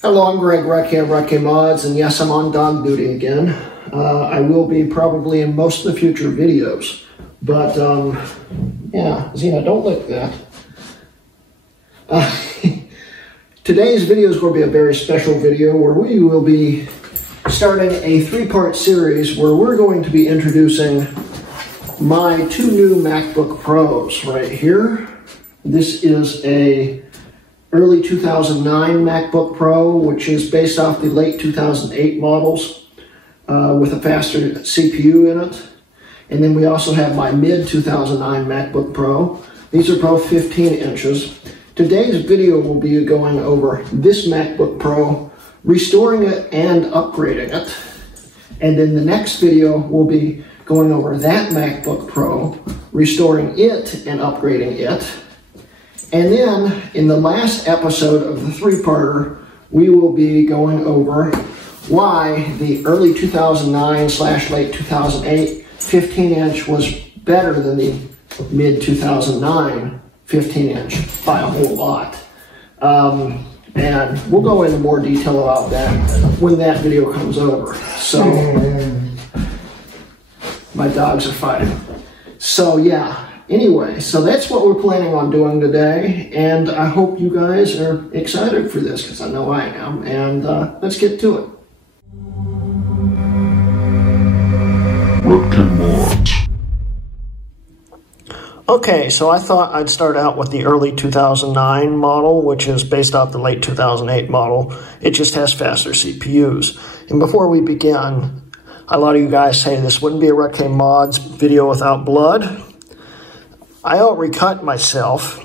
Hello, I'm Greg Recke Mods, and yes, I'm on dog duty again. I will be probably in most of the future videos, but yeah, Zena, don't lick that. Today's video is going to be a very special video where we will be starting a three-part series where we're going to be introducing my two new MacBook Pros right here. This is a early 2009 MacBook Pro, which is based off the late 2008 models with a faster CPU in it. And then we also have my mid-2009 MacBook Pro. These are both 15 inches. Today's video will be going over this MacBook Pro, restoring it and upgrading it. And then the next video will be going over that MacBook Pro, restoring it and upgrading it. And then, in the last episode of the three-parter, we will be going over why the early 2009/late 2008 15-inch was better than the mid-2009 15-inch by a whole lot. And we'll go into more detail about that when that video comes over. So, my dogs are fighting. So, yeah. Anyway, so that's what we're planning on doing today, and I hope you guys are excited for this, because I know I am, and let's get to it. Okay, so I thought I'd start out with the early 2009 model, which is based off the late 2008 model. It just has faster CPUs. And before we begin, a lot of you guys say this wouldn't be a Recke Mods video without blood. I out-recut myself,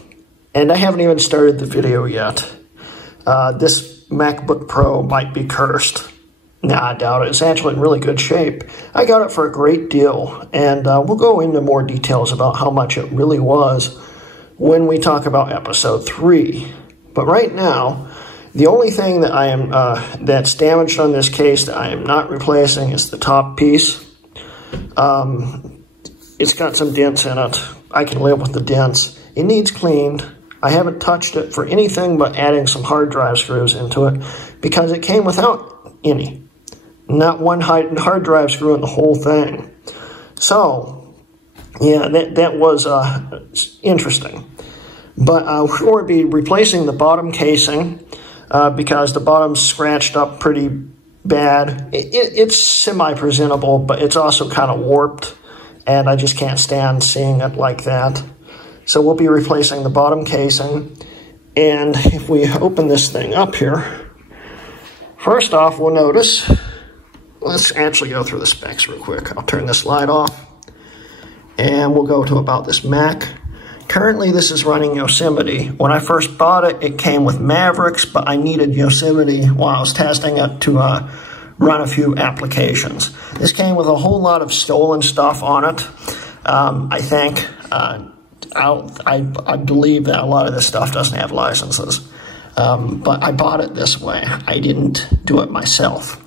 and I haven't even started the video yet. This MacBook Pro might be cursed. Nah, I doubt it. It's actually in really good shape. I got it for a great deal, and we'll go into more details about how much it really was when we talk about episode 3. But right now, the only thing that I am that's damaged on this case that I am not replacing is the top piece. It's got some dents in it. I can live with the dents. It needs cleaned. I haven't touched it for anything but adding some hard drive screws into it because it came without any. Not one hard drive screw in the whole thing. So, yeah, that was interesting. But we're going to be replacing the bottom casing because the bottom's scratched up pretty bad. It's semi-presentable, but it's also kind of warped. And I just can't stand seeing it like that. So we'll be replacing the bottom casing. And if we open this thing up here, first off, we'll notice, let's actually go through the specs real quick. I'll turn this light off. And we'll go to about this Mac. Currently, this is running Yosemite. When I first bought it, it came with Mavericks, but I needed Yosemite while I was testing it to run a few applications. This came with a whole lot of stolen stuff on it. I think, I believe that a lot of this stuff doesn't have licenses. But I bought it this way. I didn't do it myself.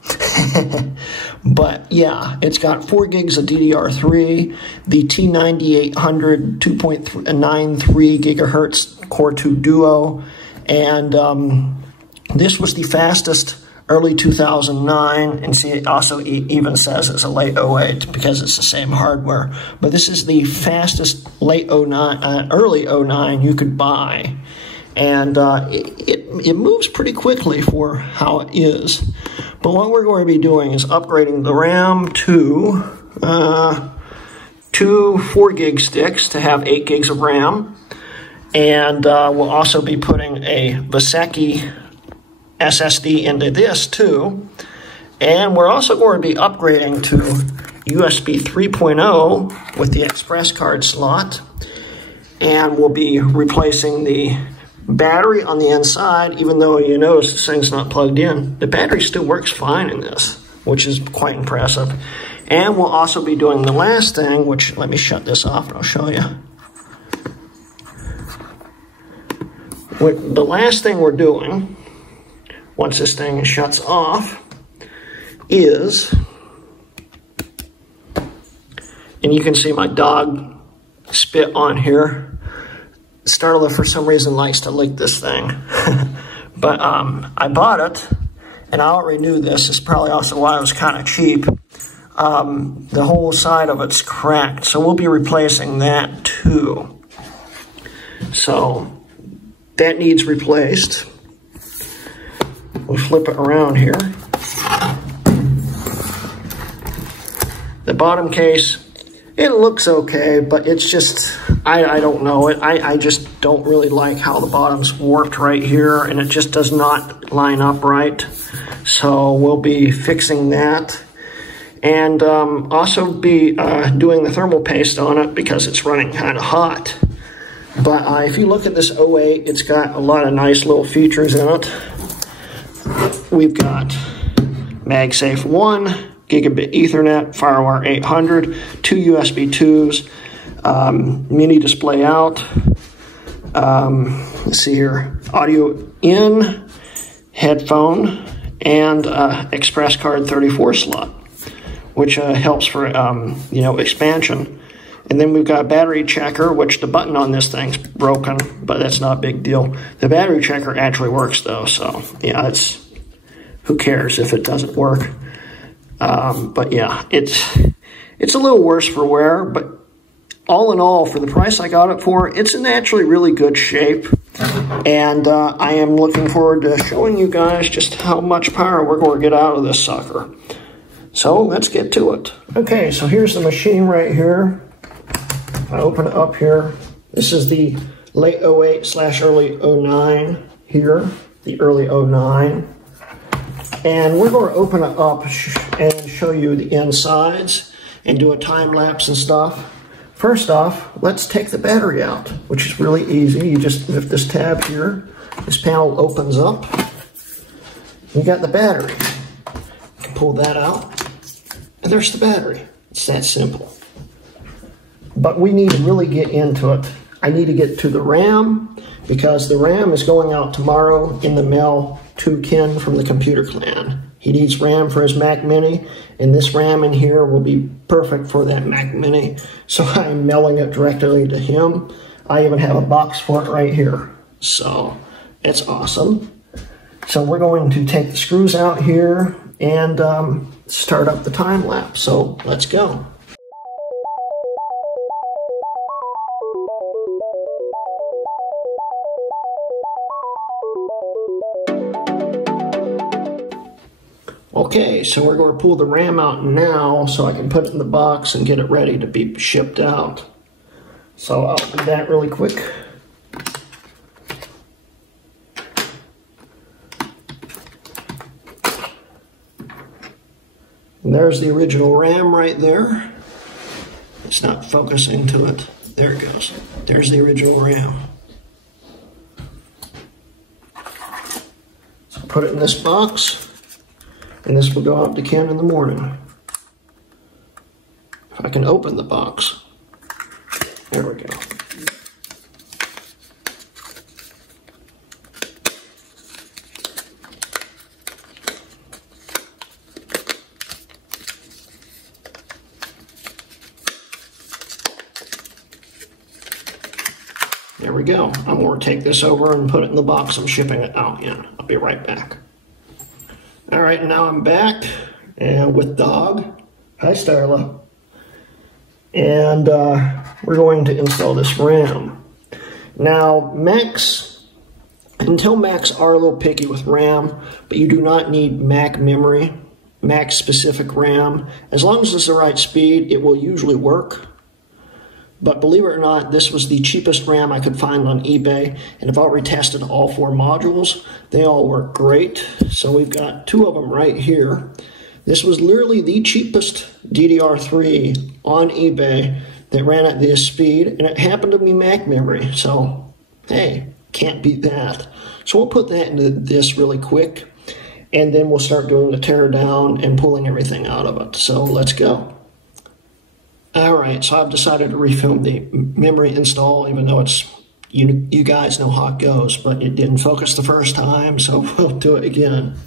But yeah, it's got 4 gigs of DDR3, the T9800 2.93 gigahertz Core 2 Duo, and this was the fastest early 2009, and see, it also even says it's a late 08 because it's the same hardware. But this is the fastest late 09, early 09 you could buy, and it moves pretty quickly for how it is. But what we're going to be doing is upgrading the RAM to 2 4 gig sticks to have 8 gigs of RAM, and we'll also be putting a Vaseki SSD into this too, and we're also going to be upgrading to USB 3.0 with the express card slot, and we'll be replacing the battery on the inside. Even though you notice this thing's not plugged in, the battery still works fine in this, which is quite impressive. And we'll also be doing the last thing, which, let me shut this off and I'll show you. The last thing we're doing, once this thing shuts off, is, and you can see my dog spit on here. Starla, for some reason, likes to lick this thing. But I bought it and I already knew this. This is probably also why it was kind of cheap. The whole side of it's cracked, so we'll be replacing that too. So that needs replaced. We'll flip it around here. The bottom case, it looks okay, but it's just, I don't know. I just don't really like how the bottom's warped right here, and it just does not line up right. So we'll be fixing that. And also be doing the thermal paste on it because it's running kind of hot. But if you look at this 08, it's got a lot of nice little features in it. We've got MagSafe 1, Gigabit Ethernet, FireWire 800, 2 USB 2s, mini display out. Let's see here, audio in, headphone, and express card 34 slot, which helps for expansion. And then we've got a battery checker, which the button on this thing's broken, but that's not a big deal. The battery checker actually works though, so yeah, who cares if it doesn't work. But yeah, it's a little worse for wear, but all in all, for the price I got it for, it's in actually really good shape. And I am looking forward to showing you guys just how much power we're going to get out of this sucker. So let's get to it. Okay, so here's the machine right here. If I open it up here, this is the late 08/early 09 here, the early 09. And we're going to open it up and show you the insides and do a time lapse and stuff. First off, let's take the battery out, which is really easy. You just lift this tab here, this panel opens up. We got the battery. You can pull that out, and there's the battery. It's that simple. But we need to really get into it. I need to get to the RAM, because the RAM is going out tomorrow in the mail to Ken from the Computer Clan. He needs RAM for his Mac Mini, and this RAM in here will be perfect for that Mac Mini. So I'm mailing it directly to him. I even have a box for it right here. So it's awesome. So we're going to take the screws out here and start up the time lapse. So let's go. Okay, so we're going to pull the RAM out now so I can put it in the box and get it ready to be shipped out. So I'll do that really quick. And there's the original RAM right there. It's not focusing to it. There it goes. There's the original RAM. So put it in this box. And this will go out to Ken in the morning. If I can open the box. There we go. There we go. I'm going to take this over and put it in the box I'm shipping it out in. I'll be right back. All right, now I'm back and with Dog. Hi, Starla. And we're going to install this RAM. Now, Intel Macs are a little picky with RAM, but you do not need Mac memory, Mac specific RAM. As long as it's the right speed, it will usually work. But believe it or not, this was the cheapest RAM I could find on eBay, and I've already tested all 4 modules. They all work great. So we've got 2 of them right here. This was literally the cheapest DDR3 on eBay that ran at this speed, and it happened to be Mac memory. So, hey, can't beat that. So we'll put that into this really quick, and then we'll start doing the tear down and pulling everything out of it. So let's go. Alright, so I've decided to refilm the memory install, even though it's, you guys know how it goes, but it didn't focus the first time, so we'll do it again.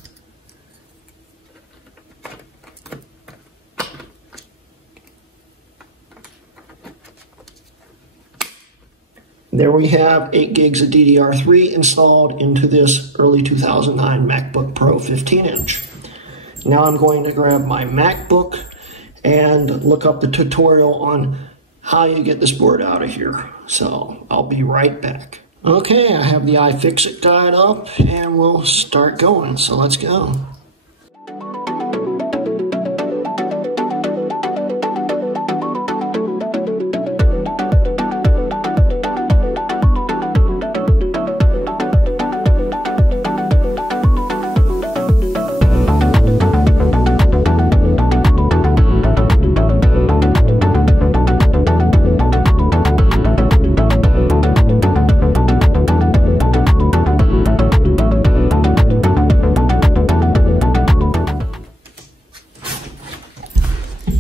There we have 8 gigs of DDR3 installed into this early 2009 MacBook Pro 15-inch. Now I'm going to grab my MacBook and look up the tutorial on how you get this board out of here. So I'll be right back. Okay, I have the iFixit guide up and we'll start going. So let's go.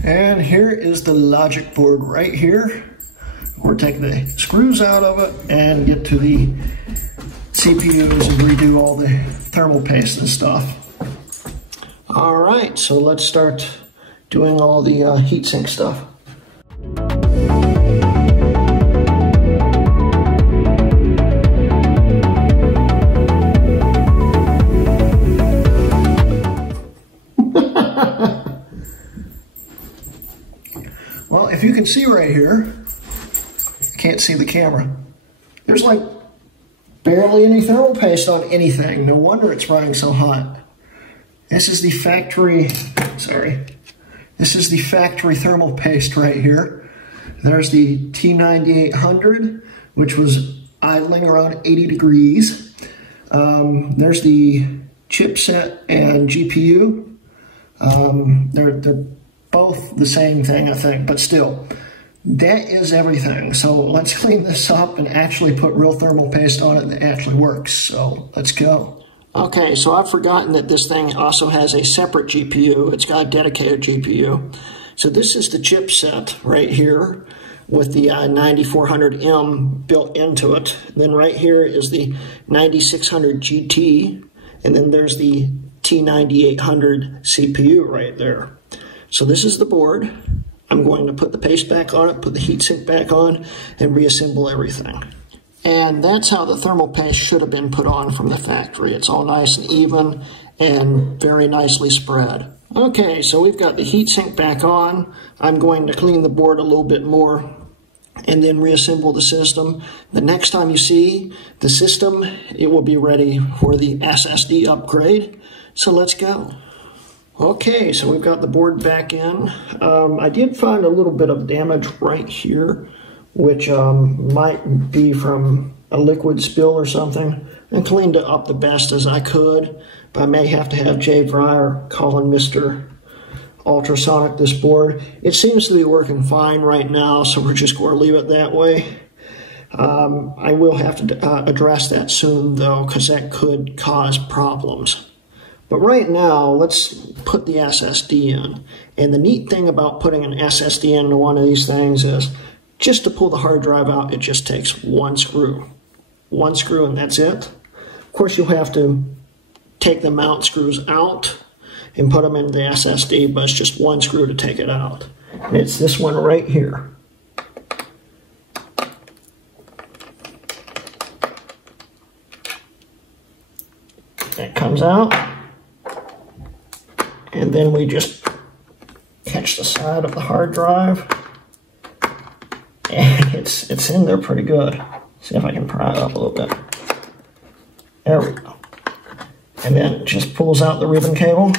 And here is the logic board right here. We'll take the screws out of it and get to the CPUs and redo all the thermal paste and stuff. All right, so let's start doing all the heatsink stuff. Well, if you can see right here, can't see the camera, there's like barely any thermal paste on anything. No wonder it's running so hot. This is the factory, this is the factory thermal paste right here. There's the T9800, which was idling around 80 degrees. There's the chipset and GPU. They're both the same thing, I think, but still, that is everything. So let's clean this up and actually put real thermal paste on it that actually works. So let's go. Okay, so I've forgotten that this thing also has a separate GPU. It's got a dedicated GPU. So this is the chipset right here with the 9400M built into it. Then right here is the 9600 GT, and then there's the T9800 CPU right there. So this is the board. I'm going to put the paste back on it, put the heatsink back on, and reassemble everything. And that's how the thermal paste should have been put on from the factory. It's all nice and even and very nicely spread. Okay, so we've got the heatsink back on. I'm going to clean the board a little bit more and then reassemble the system. The next time you see the system, it will be ready for the SSD upgrade. So let's go. Okay, so we've got the board back in. I did find a little bit of damage right here, which might be from a liquid spill or something. I cleaned it up the best as I could, but I may have to have Jay Fryer calling Mr. Ultrasonic this board. It seems to be working fine right now, so we're just going to leave it that way. I will have to address that soon, though, because that could cause problems. But right now, let's put the SSD in. And the neat thing about putting an SSD into one of these things is just to pull the hard drive out, it just takes one screw. One screw and that's it. Of course, you'll have to take the mount screws out and put them in the SSD, but it's just one screw to take it out. And it's this one right here. That comes out. And then we just catch the side of the hard drive, and it's in there pretty good. See if I can pry it up a little bit. There we go. And then it just pulls out the ribbon cable.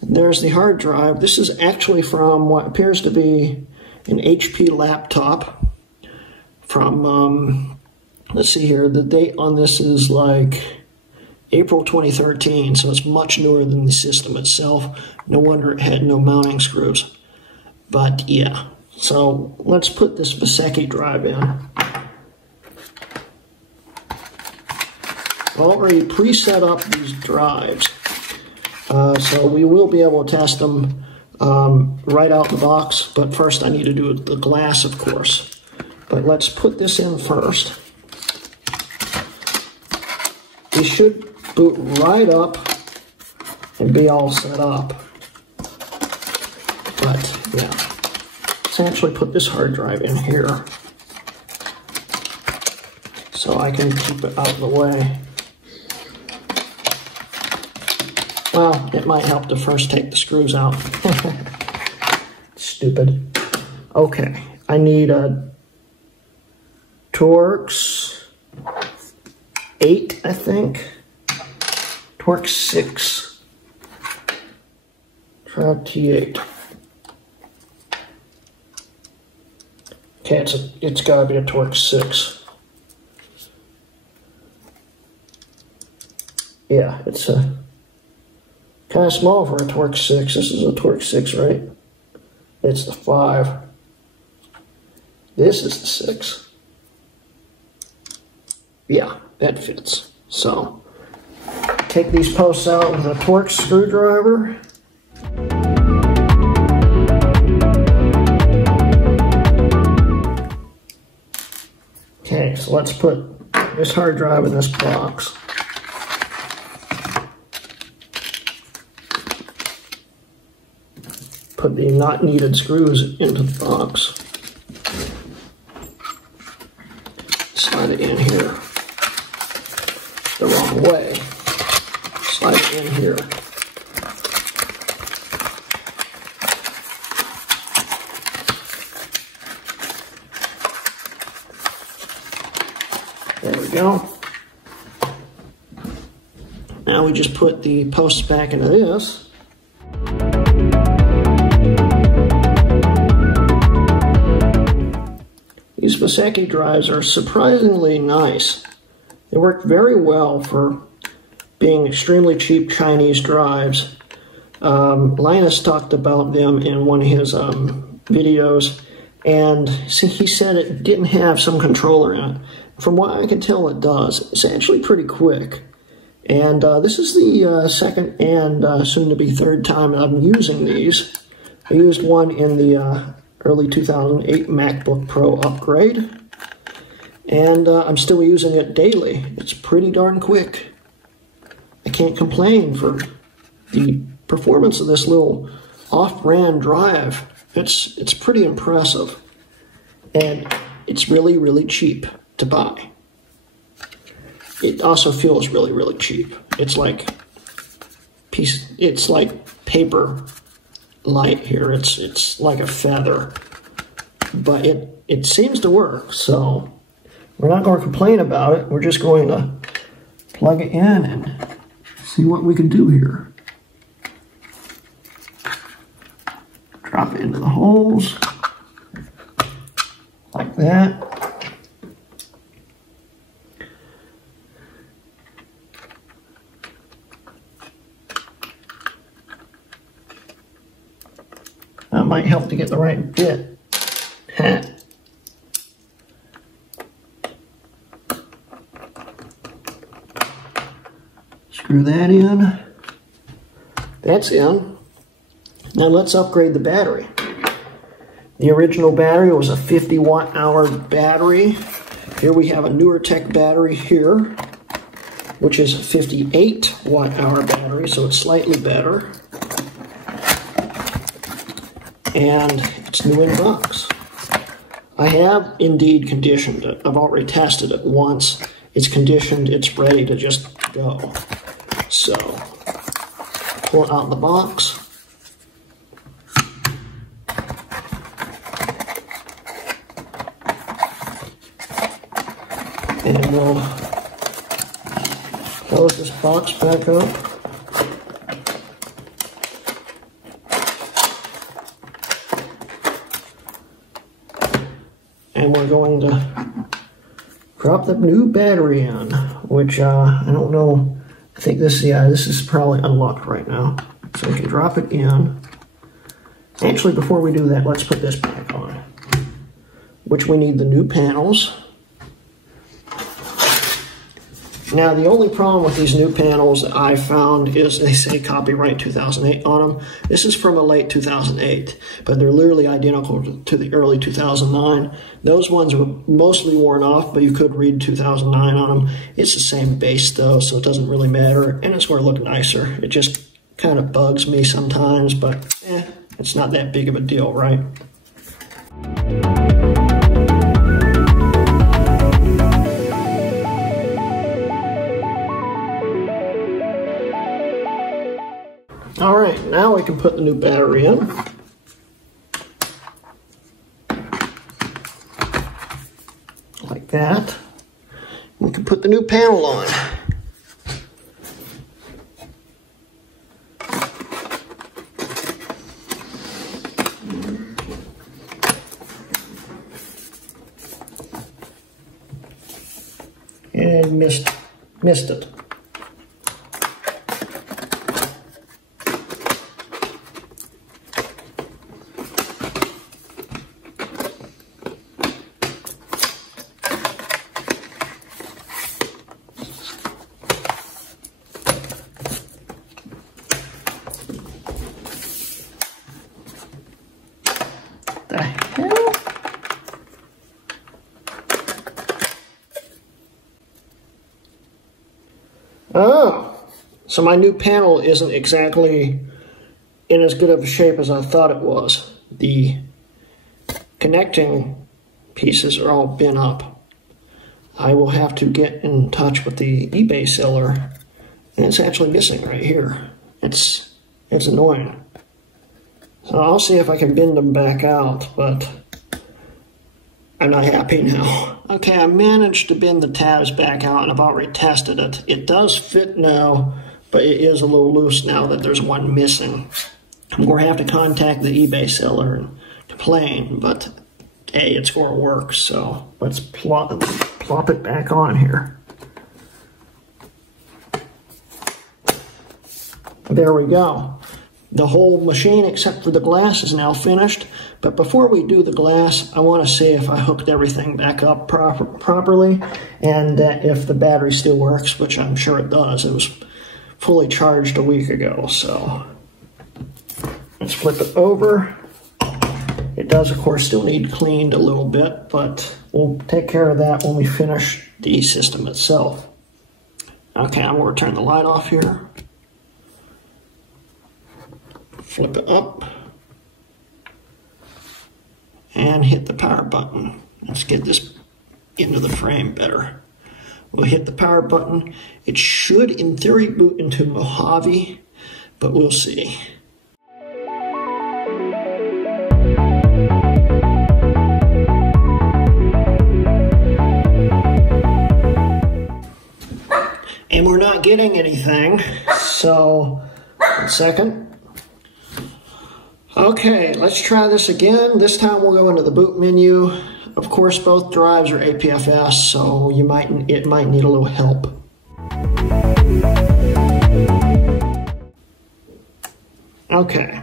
And there's the hard drive. This is actually from what appears to be an HP laptop from, let's see here, the date on this is like April 2013, so it's much newer than the system itself. No wonder it had no mounting screws. But yeah, so let's put this Vaseki drive in. I already pre-set up these drives, so we will be able to test them right out the box, but first I need to do the glass, of course. But let's put this in first. We should boot right up and be all set up. But yeah, let's actually put this hard drive in here. so I can keep it out of the way. Well, it might help to first take the screws out. Stupid. Okay, I need a Torx 8, I think. Torx 6. Try T8. Okay, it's gotta be a Torx 6. Yeah, it's a kind of small for a Torx 6. This is a Torx 6, right? It's the 5. This is the 6. Yeah, that fits. So, take these posts out with a Torx screwdriver. Okay, so let's put this hard drive in this box. Put the not needed screws into the box. Slide it in here. The wrong way. Slide it in here. There we go. Now we just put the posts back into this. These Vaseki drives are surprisingly nice. They work very well for being extremely cheap Chinese drives. Linus talked about them in one of his videos, and he said it didn't have some controller in it. From what I can tell, it does. It's actually pretty quick. And this is the second and soon-to-be third time I'm using these. I used one in the early 2008 MacBook Pro upgrade, and I'm still using it daily. It's pretty darn quick. I can't complain for the performance of this little off-brand drive. It's pretty impressive, and it's really, really cheap to buy. It also feels really, really cheap. It's like paper light here. It's like a feather, but it seems to work. So we're not going to complain about it. We're just going to plug it in and see what we can do here. Drop it into the holes like that. That might help to get the right bit. Screw that in. That's in. Now let's upgrade the battery. The original battery was a 50 watt-hour battery. Here we have a newer tech battery here, which is a 58 watt-hour battery, so it's slightly better. And it's new in box. I have indeed conditioned it. I've already tested it once. It's conditioned, it's ready to just go. So, pull it out of the box. And we'll close this box back up. And we're going to drop the new battery in, which I don't know. I think this is probably unlocked right now. So we can drop it in. Actually, before we do that, let's put this back on, which we need the new panels. Now, the only problem with these new panels that I found is they say copyright 2008 on them. This is from a late 2008, but they're literally identical to the early 2009. Those ones were mostly worn off, but you could read 2009 on them. It's the same base, though, so it doesn't really matter, and it's going to look nicer. It just kind of bugs me sometimes, but it's not that big of a deal, right? All right, now we can put the new battery in. Like that. We can put the new panel on. And missed it. The hell? Oh, so my new panel isn't exactly in as good of a shape as I thought it was. The connecting pieces are all bent up. I will have to get in touch with the eBay seller, and it's actually missing right here. It's annoying. So I'll see if I can bend them back out, but I'm not happy now. Okay, I managed to bend the tabs back out, and I've already tested it. It does fit now, but it is a little loose now that there's one missing. I'm going to have to contact the eBay seller and complain, but hey, it's going to work, so let's plop it back on here. There we go. The whole machine, except for the glass, is now finished. But before we do the glass, I want to see if I hooked everything back up properly, and if the battery still works, which I'm sure it does. It was fully charged a week ago, so let's flip it over. It does, of course, still need cleaned a little bit, but we'll take care of that when we finish the system itself. Okay, I'm going to turn the light off here. Flip it up and hit the power button. Let's get this into the frame better. We'll hit the power button. It should, in theory, boot into Mojave, but we'll see. And we're not getting anything, so 1 second. Okay, let's try this again. This time we'll go into the boot menu. Of course, both drives are APFS, so it might need a little help. Okay,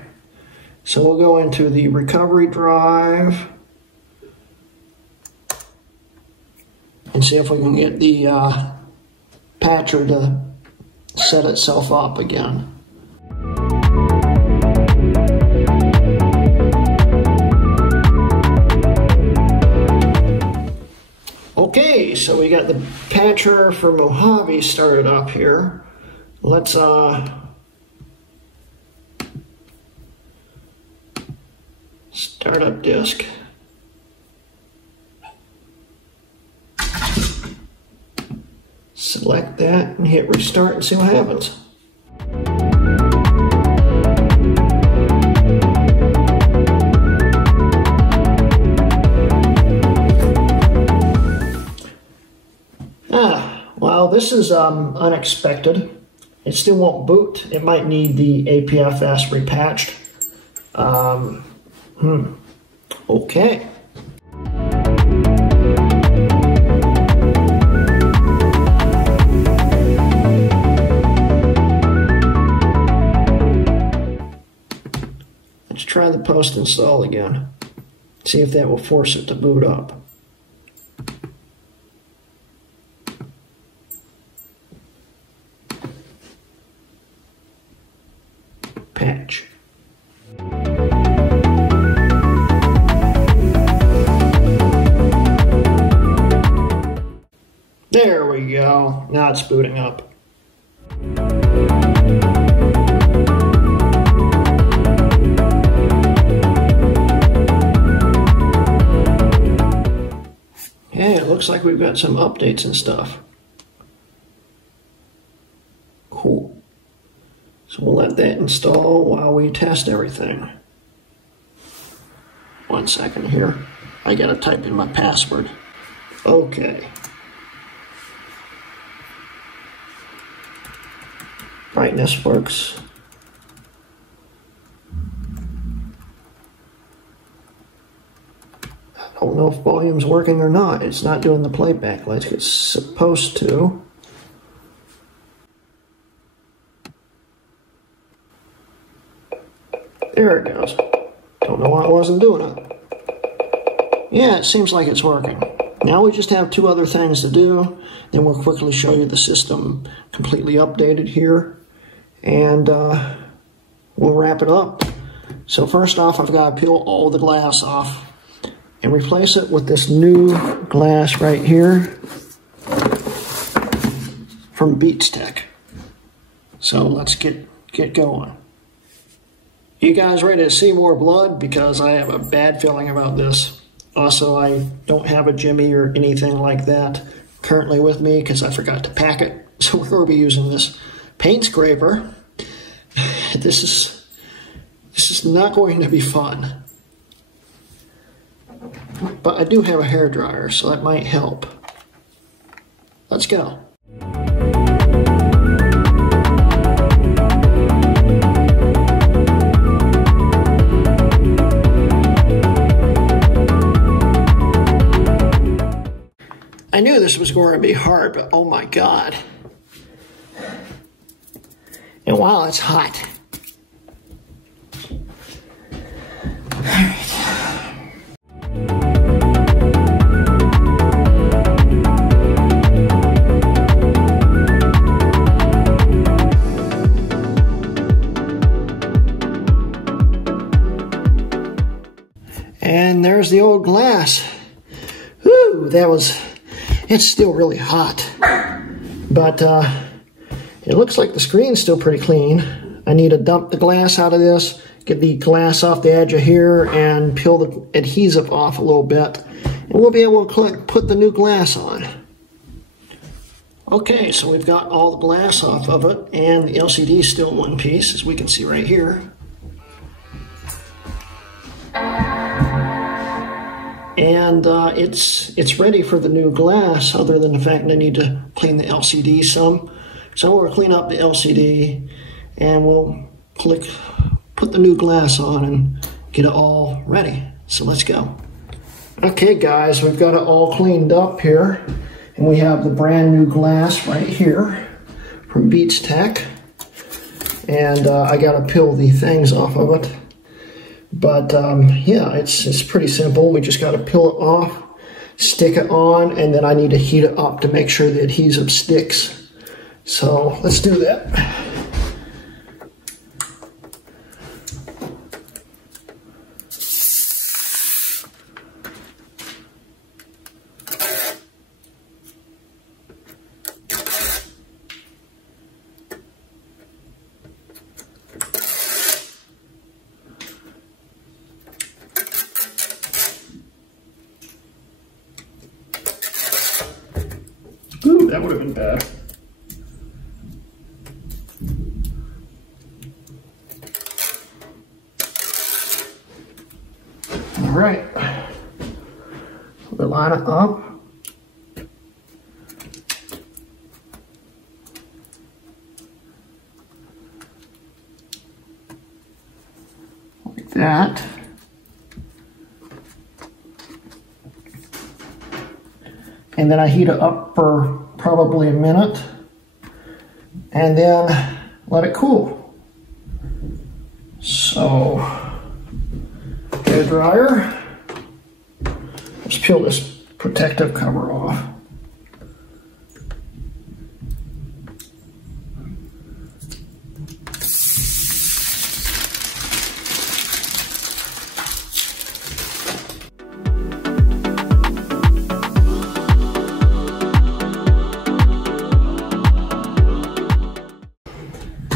so we'll go into the recovery drive and see if we can get the patcher to set itself up again. Okay, so we got the patcher for Mojave started up here. Let's start up disk. Select that and hit restart and see what happens. Well, this is unexpected. It still won't boot. It might need the APFS repatched. Okay. Let's try the post install again. See if that will force it to boot up. Patch. There we go. Now it's booting up. Yeah, it looks like we've got some updates and stuff. Cool. So we'll let that install while we test everything. 1 second here. I gotta type in my password. Okay. Brightness works. I don't know if volume's working or not. It's not doing the playback like it's supposed to. There it goes. Don't know why I wasn't doing it. Yeah, it seems like it's working. Now we just have 2 other things to do. Then we'll quickly show you the system completely updated here. And we'll wrap it up. So first off, I've got to peel all the glass off and replace it with this new glass right here from Tech. So let's get going. You guys ready to see more blood? Because I have a bad feeling about this. Also, I don't have a Jimmy or anything like that currently with me because I forgot to pack it. So we're going to be using this paint scraper. This is not going to be fun. But I do have a hairdryer, so that might help. Let's go. I knew this was going to be hard, but oh my God. And wow, it's hot. And there's the old glass. Whew, it's still really hot. But it looks like the screen's still pretty clean. I need to dump the glass out of this, get the glass off the edge of here, and peel the adhesive off a little bit. And we'll be able to put the new glass on. Okay, so we've got all the glass off of it, and the LCD is still in one piece, as we can see right here. And it's ready for the new glass, other than the fact that I need to clean the LCD some. So we'll clean up the LCD, and we'll put the new glass on and get it all ready. So let's go. Okay guys, we've got it all cleaned up here, and we have the brand new glass right here from Tech. And I gotta peel the things off of it. But yeah, it's pretty simple. We just gotta peel it off, stick it on, and then I need to heat it up to make sure the adhesive sticks. So let's do that. Ooh, that would have been bad. All right, we'll line it up. Like that. And then I heat it up for probably a minute and then let it cool. So, get a dryer. Let's peel this protective cover off.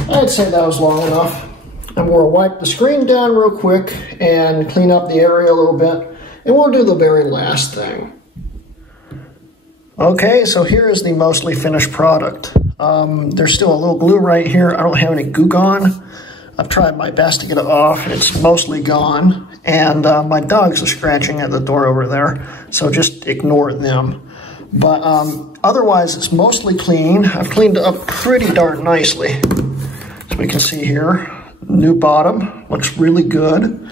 I'd say that was long enough. I'm going to wipe the screen down real quick and clean up the area a little bit, and we'll do the very last thing. Okay, so here is the mostly finished product. There's still a little glue right here. I don't have any goo gone. I've tried my best to get it off. It's mostly gone. And my dogs are scratching at the door over there, so just ignore them. But otherwise, it's mostly clean. I've cleaned it up pretty darn nicely. As we can see here, new bottom, looks really good.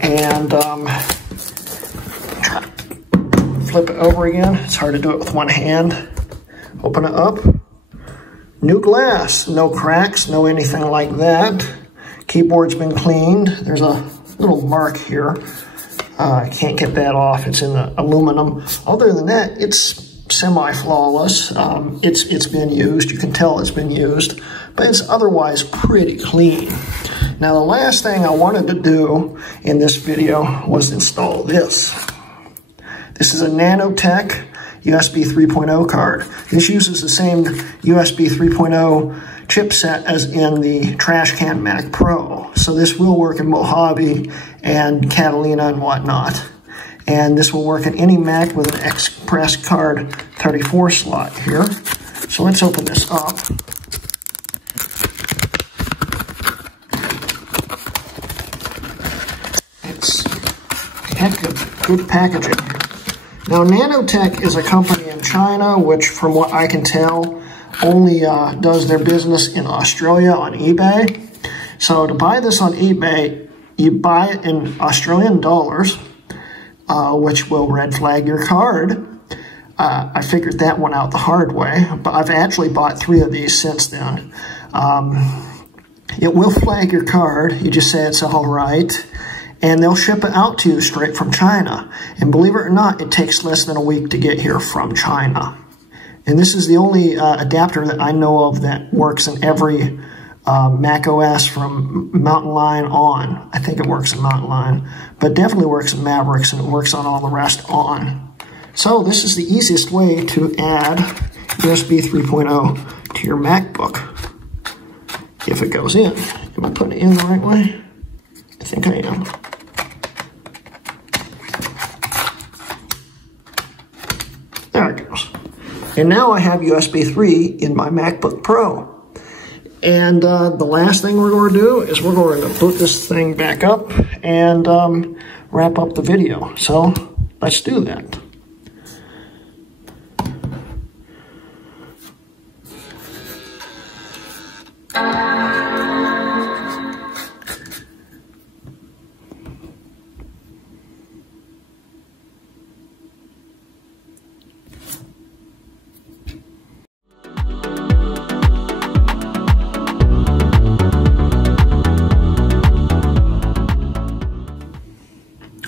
And try to flip it over again. It's hard to do it with one hand. Open it up. New glass, no cracks, no anything like that. Keyboard's been cleaned. There's a little mark here. I can't get that off. It's in the aluminum. Other than that, it's semi-flawless. It's been used. You can tell it's been used, but it's otherwise pretty clean. Now, the last thing I wanted to do in this video was install this. This is a Nanotech USB 3.0 card. This uses the same USB 3.0 chipset as in the trash can Mac Pro. So this will work in Mojave and Catalina and whatnot. And this will work in any Mac with an Express Card 34 slot here. So let's open this up. It's heck of good packaging here. Now, Nanotech is a company in China, which from what I can tell, only does their business in Australia on eBay. So to buy this on eBay, you buy it in Australian dollars, which will red flag your card. I figured that one out the hard way, but I've actually bought 3 of these since then. It will flag your card. You just say it's all right, and they'll ship it out to you straight from China. And believe it or not, it takes less than a week to get here from China. And this is the only adapter that I know of that works in every Mac OS from Mountain Lion on. I think it works in Mountain Lion, but definitely works in Mavericks, and it works on all the rest on. So this is the easiest way to add USB 3.0 to your MacBook. If it goes in. Am I putting it in the right way? I think I am. There it goes. And now I have USB 3 in my MacBook Pro. And the last thing we're going to do is we're going to boot this thing back up and wrap up the video. So let's do that.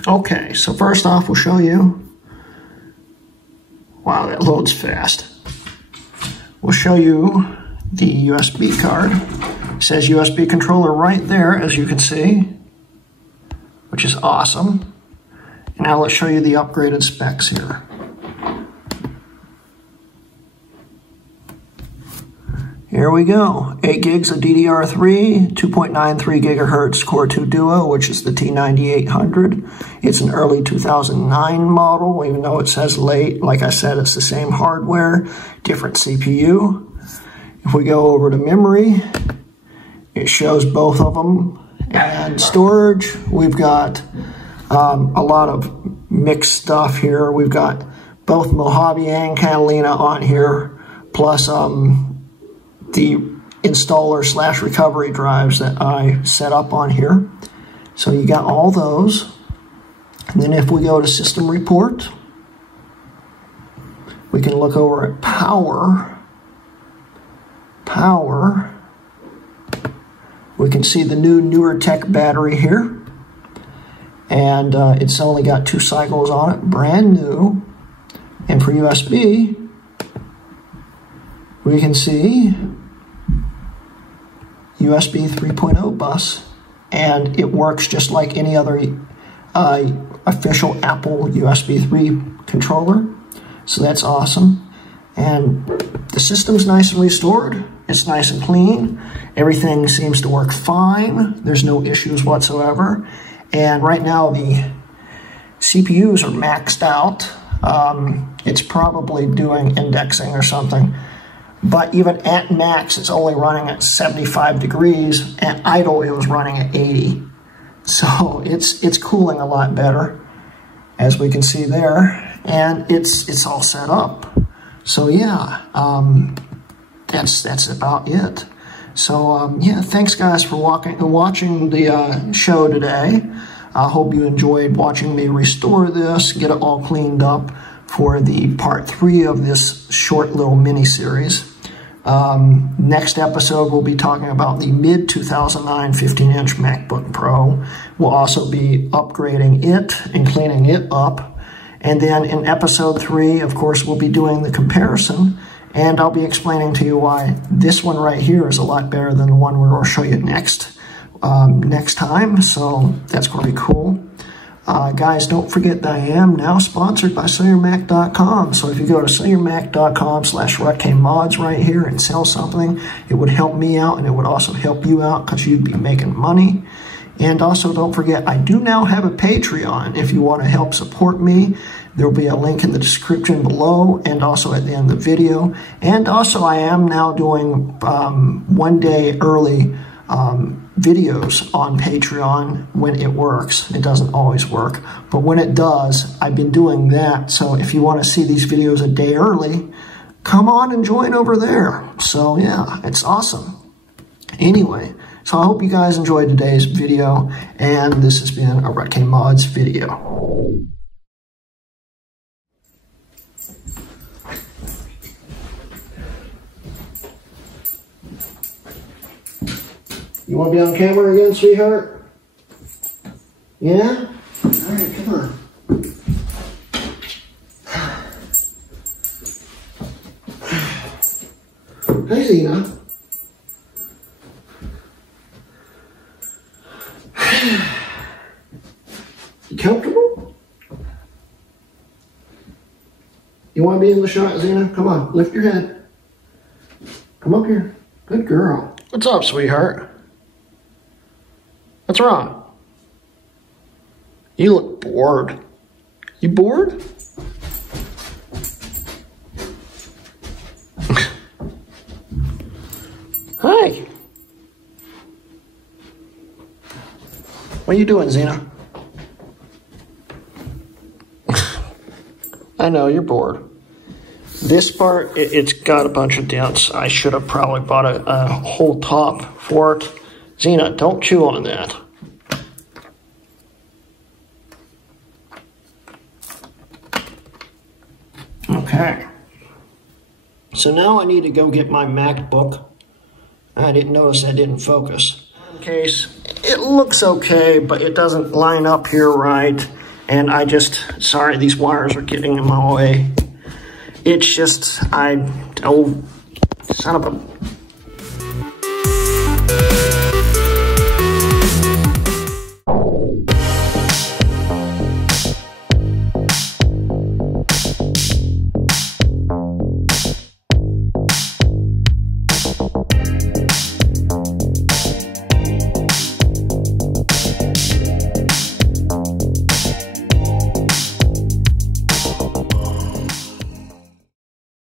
Okay, so first off, we'll show you. Wow, that loads fast. We'll show you the USB card. It says USB controller right there, as you can see, which is awesome. And now let's show you the upgraded specs here. Here we go, 8 gigs of DDR3, 2.93 gigahertz Core 2 Duo, which is the T9800. It's an early 2009 model, even though it says late. Like I said, it's the same hardware, different CPU. If we go over to memory, it shows both of them. And storage, we've got a lot of mixed stuff here. We've got both Mojave and Catalina on here, plus the installer / recovery drives that I set up on here. So you got all those. And then if we go to system report, we can look over at power. We can see the newer tech battery here. And it's only got 2 cycles on it, brand new. And for USB, we can see USB 3.0 bus, and it works just like any other official Apple USB 3 controller. So that's awesome. And the system's nice and restored. It's nice and clean. Everything seems to work fine. There's no issues whatsoever. And right now the CPUs are maxed out. It's probably doing indexing or something. But even at max, it's only running at 75 degrees. At idle, it was running at 80. So it's cooling a lot better, as we can see there. And it's all set up. So yeah, that's about it. So yeah, thanks guys for watching the show today. I hope you enjoyed watching me restore this, get it all cleaned up for the part 3 of this short little mini-series. Next episode, we'll be talking about the mid-2009 15-inch MacBook Pro. We'll also be upgrading it and cleaning it up. And then in episode 3, of course, we'll be doing the comparison. And I'll be explaining to you why this one right here is a lot better than the one we're going to show you next time. So that's going to be cool. Guys, don't forget that I am now sponsored by SellYourMac.com. So if you go to SellYourMac.com/RutKMods right here and sell something, it would help me out and it would also help you out because you'd be making money. And also don't forget, I do now have a Patreon. If you want to help support me, there will be a link in the description below and also at the end of the video. And also I am now doing 1 day early videos on Patreon when it works. It doesn't always work, but when it does, I've been doing that. So if you want to see these videos a day early, come on and join over there. So yeah, it's awesome. Anyway, so I hope you guys enjoyed today's video, and this has been a RutKMods video. You want to be on camera again, sweetheart? Yeah? All right, come on. Hi, Zena. You comfortable? You want to be in the shot, Zena? Come on, lift your head. Come up here. Good girl. What's up, sweetheart? What's wrong? You look bored. You bored? Hi. What are you doing, Zena? I know, you're bored. This part, it's got a bunch of dents. I should have probably bought a whole top for it. Zena, don't chew on that. Okay. So now I need to go get my MacBook. I didn't notice I didn't focus. In case, it looks okay, but it doesn't line up here right. And sorry, these wires are getting in my way. It's just, oh, son of a